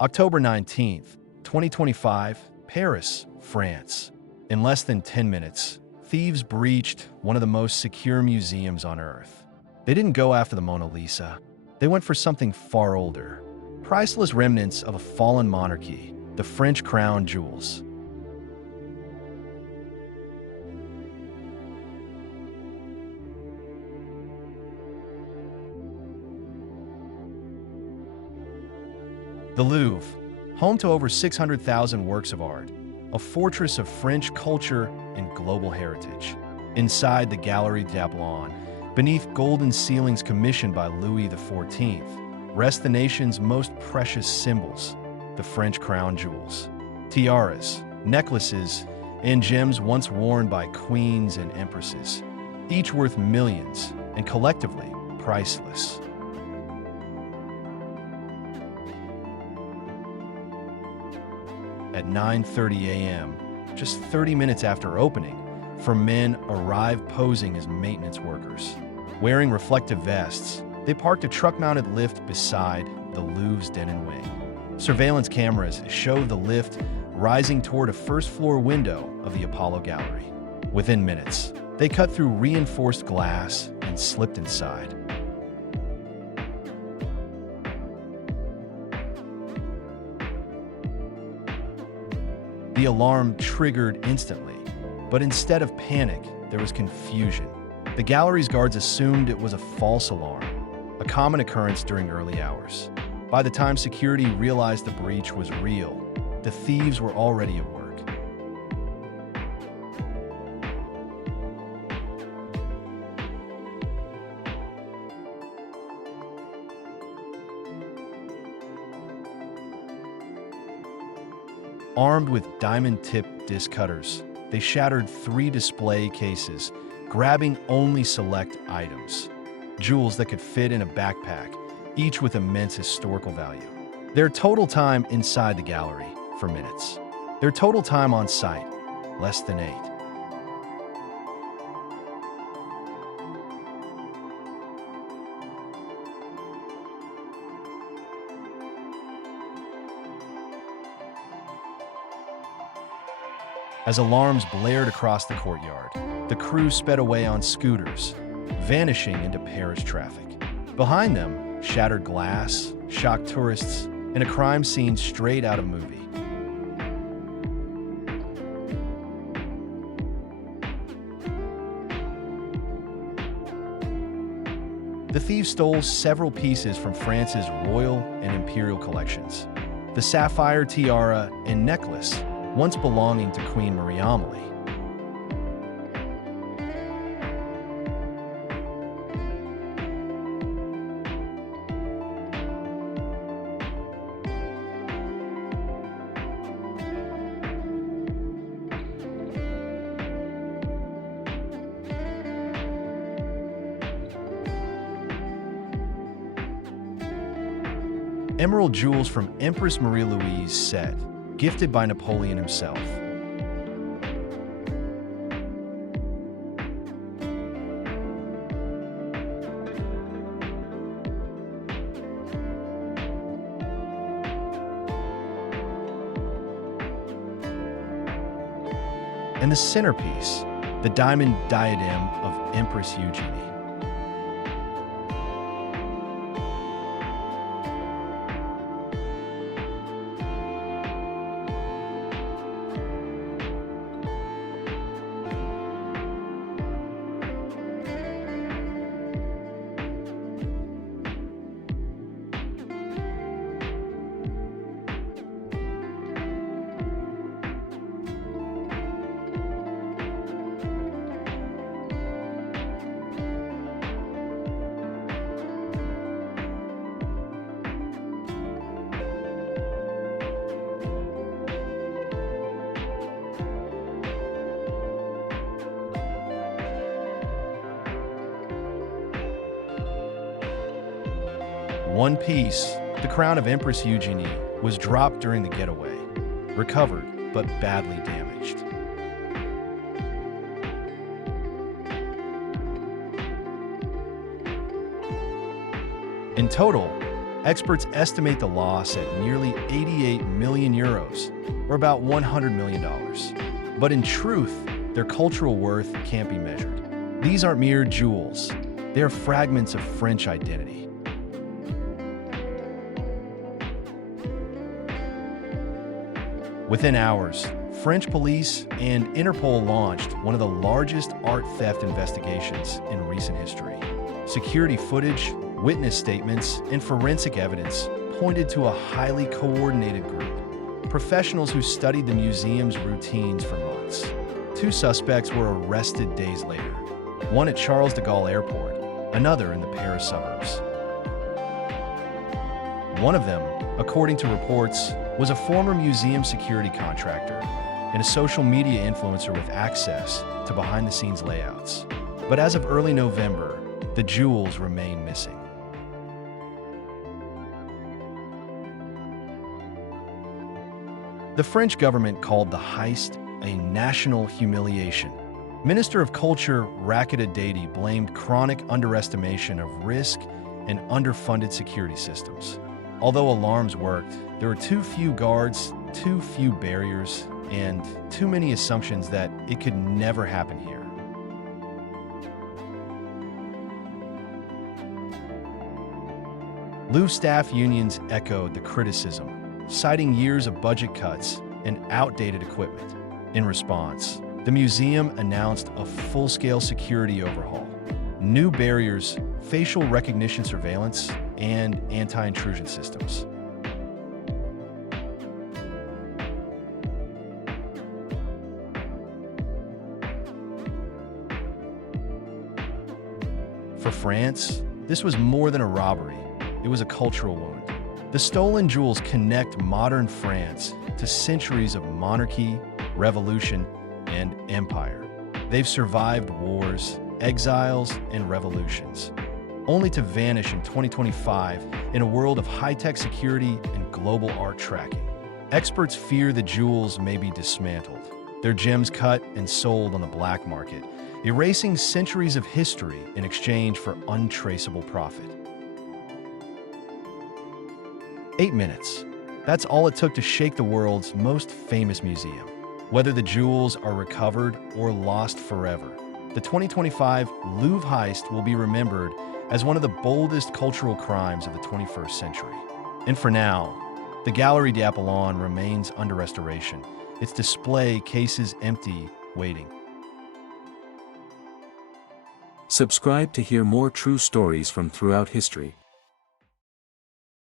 October 19th, 2025, Paris, France. In less than 10 minutes, thieves breached one of the most secure museums on Earth. They didn't go after the Mona Lisa. They went for something far older. Priceless remnants of a fallen monarchy, the French crown jewels. The Louvre, home to over 600,000 works of art, a fortress of French culture and global heritage. Inside the Galerie d'Ablon, beneath golden ceilings commissioned by Louis XIV, rest the nation's most precious symbols, the French crown jewels. Tiaras, necklaces, and gems once worn by queens and empresses, each worth millions and collectively priceless. At 9:30 a.m., just 30 minutes after opening, four men arrived posing as maintenance workers. Wearing reflective vests, they parked a truck-mounted lift beside the Louvre's den wing. Surveillance cameras showed the lift rising toward a first-floor window of the Apollo Gallery. Within minutes, they cut through reinforced glass and slipped inside. The alarm triggered instantly, but instead of panic, there was confusion. The gallery's guards assumed it was a false alarm, a common occurrence during early hours. By the time security realized the breach was real, the thieves were already at work. Armed with diamond-tipped disc cutters, they shattered 3 display cases, grabbing only select items. Jewels that could fit in a backpack, each with immense historical value. Their total time inside the gallery, 4 minutes. Their total time on site, less than 8. As alarms blared across the courtyard, the crew sped away on scooters, vanishing into Paris traffic. Behind them, shattered glass, shocked tourists, and a crime scene straight out of a movie. The thieves stole several pieces from France's royal and imperial collections. The sapphire tiara and necklace, once belonging to Queen Marie-Amélie. Emerald jewels from Empress Marie-Louise's set, gifted by Napoleon himself. And the centerpiece, the diamond diadem of Empress Eugenie. One piece, the crown of Empress Eugenie, was dropped during the getaway, recovered but badly damaged. In total, Experts estimate the loss at nearly 88 million euros, or about $100 million. But in truth, their cultural worth can't be measured. These aren't mere jewels. They are fragments of French identity. Within hours, French police and Interpol launched one of the largest art theft investigations in recent history. Security footage, witness statements, and forensic evidence pointed to a highly coordinated group, professionals who studied the museum's routines for months. Two suspects were arrested days later, one at Charles de Gaulle Airport, another in the Paris suburbs. One of them, according to reports, was a former museum security contractor and a social media influencer with access to behind-the-scenes layouts. But as of early November, the jewels remain missing. The French government called the heist a national humiliation. Minister of Culture Raketa Dati blamed chronic underestimation of risk and underfunded security systems. Although alarms worked, there were too few guards, too few barriers, and too many assumptions that it could never happen here. Louvre staff unions echoed the criticism, citing years of budget cuts and outdated equipment. In response, the museum announced a full-scale security overhaul, new barriers, facial recognition surveillance, and anti-intrusion systems. For France, this was more than a robbery. It was a cultural wound. The stolen jewels connect modern France to centuries of monarchy, revolution, and empire. They've survived wars, exiles, and revolutions, only to vanish in 2025 in a world of high-tech security and global art tracking. Experts fear the jewels may be dismantled, their gems cut and sold on the black market, erasing centuries of history in exchange for untraceable profit. 8 minutes. That's all it took to shake the world's most famous museum. Whether the jewels are recovered or lost forever, the 2025 Louvre Heist will be remembered as one of the boldest cultural crimes of the 21st century. And for now, the Galerie d'Apollon remains under restoration, its display cases empty, waiting. Subscribe to hear more true stories from throughout history.